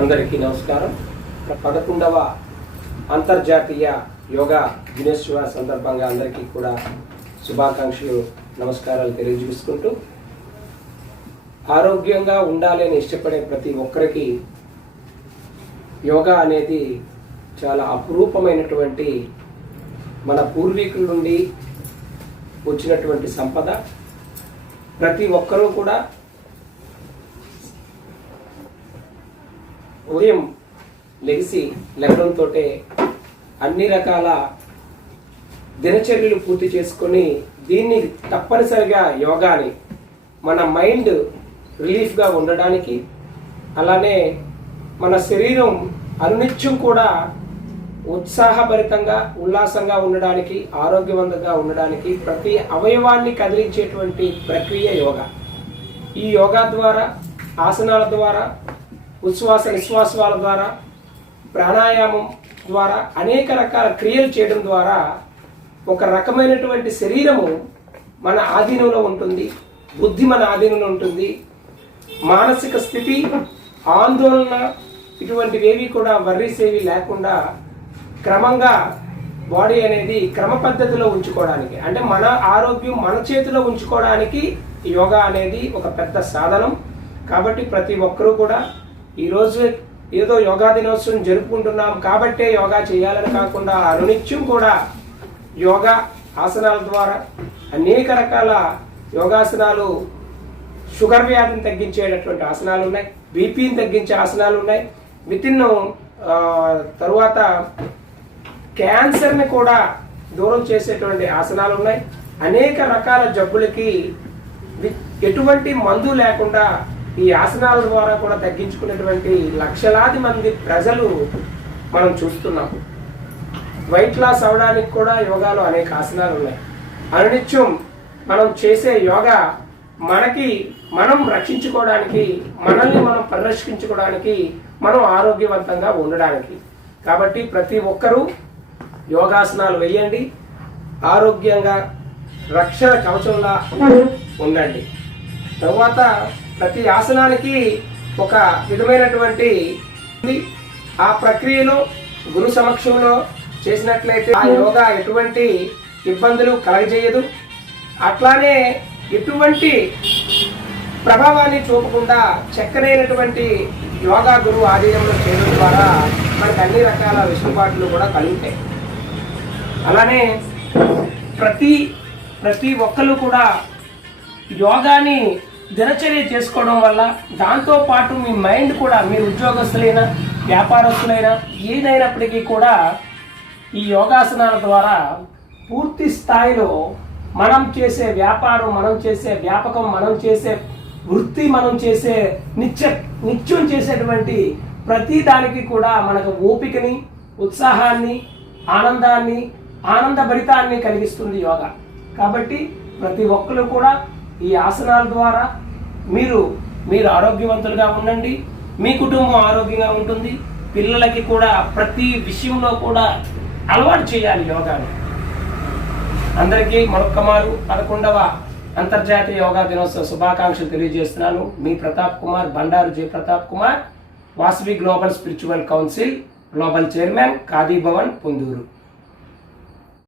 అందరికీ నమస్కారం. 11వ అంతర్జాతీయ యోగా దినోత్సవ సందర్భంగా అందరికీ కూడా శుభాకాంక్షలు, నమస్కారాలు తెలియజేసుకుంటూ, ఆరోగ్యంగా ఉండాలని ఇష్టపడే ప్రతి ఒక్కరికి యోగా అనేది చాలా అపురూపమైనటువంటి మన పూర్వీకుల నుండి వచ్చినటువంటి సంపద. ప్రతి ఒక్కరూ కూడా ఉదయం లేవడంతో అన్ని రకాల దినచర్యలు పూర్తి చేసుకొని దీన్ని తప్పనిసరిగా యోగాని మన మైండ్ రిలీఫ్గా ఉండడానికి, అలానే మన శరీరం అనునిత్యం కూడా ఉత్సాహభరితంగా ఉల్లాసంగా ఉండడానికి, ఆరోగ్యవంతంగా ఉండడానికి ప్రతి అవయవాన్ని కదిలించేటువంటి ప్రక్రియ యోగా. ఈ యోగా ద్వారా, ఆసనాల ద్వారా, ఉచ్ఛ్వాస నిశ్వాసాల ద్వారా, ప్రాణాయామం ద్వారా అనేక రకాల క్రియలు చేయడం ద్వారా ఒక రకమైనటువంటి శరీరము మన ఆధీనంలో ఉంటుంది, బుద్ధి మన ఆధీనంలో ఉంటుంది. మానసిక స్థితి, ఆందోళన ఇటువంటివేవి కూడా వర్రీసేవి లేకుండా క్రమంగా బాడీ అనేది క్రమ పద్ధతిలో ఉంచుకోవడానికి, అంటే మన ఆరోగ్యం మన చేతిలో ఉంచుకోవడానికి యోగా అనేది ఒక పెద్ద సాధనం. కాబట్టి ప్రతి ఒక్కరూ కూడా ఈరోజు ఏదో యోగా దినోత్సవం జరుపుకుంటున్నాం కాబట్టే యోగా చేయాలని కాకుండా అనునిత్యం కూడా యోగా ఆసనాల ద్వారా అనేక రకాల యోగాసనాలు, షుగర్ వ్యాధిని తగ్గించేటటువంటి ఆసనాలు ఉన్నాయి, బీపీని తగ్గించే ఆసనాలు ఉన్నాయి, వితిన్ తరువాత క్యాన్సర్ని కూడా దూరం చేసేటువంటి ఆసనాలు ఉన్నాయి. అనేక రకాల జబ్బులకి ఎటువంటి మందు లేకుండా ఈ ఆసనాల ద్వారా కూడా తగ్గించుకునేటువంటి లక్షలాది మంది ప్రజలు మనం చూస్తున్నాం. వెయిట్ లాస్ అవడానికి కూడా యోగాలో అనేక ఆసనాలు ఉన్నాయి. అనునిత్యం మనం చేసే యోగా మనం రక్షించుకోవడానికి, మనల్ని మనం పరిరక్షించుకోవడానికి, మనం ఆరోగ్యవంతంగా ఉండడానికి. కాబట్టి ప్రతి ఒక్కరూ యోగాసనాలు వేయండి, ఆరోగ్యంగా రక్షణ కవచంలా ఉండండి. తరువాత ప్రతి ఆసనానికి ఒక విధమైనటువంటి ఆ ప్రక్రియలో గురు సమక్షంలో చేసినట్లయితే ఆ యోగా ఎటువంటి ఇబ్బందులు కలగజేయదు. అట్లానే ఎటువంటి ప్రభావాన్ని చూపకుండా చక్కనైనటువంటి యోగా గురువు ఆధీనంలో చేయడం ద్వారా మనకు అన్ని రకాల వెసులుబాట్లు కూడా కలుగుతాయి. అలానే ప్రతి ఒక్కరు కూడా యోగాని దినచర్య చేసుకోవడం వల్ల, దాంతోపాటు మీ మైండ్ కూడా, మీరు ఉద్యోగస్తులైనా వ్యాపారస్తులైనా ఏదైనప్పటికీ కూడా ఈ యోగాసనాల ద్వారా పూర్తి స్థాయిలో మనం చేసే వ్యాపారం, మనం చేసే వ్యాపకం, మనం చేసే వృత్తి, మనం చేసే నిత్యం చేసేటువంటి ప్రతి దానికి కూడా మనకు ఓపికని, ఉత్సాహాన్ని, ఆనందాన్ని, ఆనందభరితాన్ని కలిగిస్తుంది యోగా. కాబట్టి ప్రతి ఒక్కరు కూడా ఈ ఆసనాల ద్వారా మీరు ఆరోగ్యవంతులుగా ఉండండి, మీ కుటుంబం ఆరోగ్యంగా ఉంటుంది. పిల్లలకి కూడా ప్రతి విషయంలో కూడా అలవాటు చేయాలి యోగాను. అందరికీ మరొక్కమారు 11వ అంతర్జాతీయ యోగా దినోత్సవ శుభాకాంక్షలు తెలియజేస్తున్నాను. మీ Pratap Kumar, Bandaru J Pratap Kumar, Vasavi global spiritual council global chairman, Khadi Bhavan, Ponduru.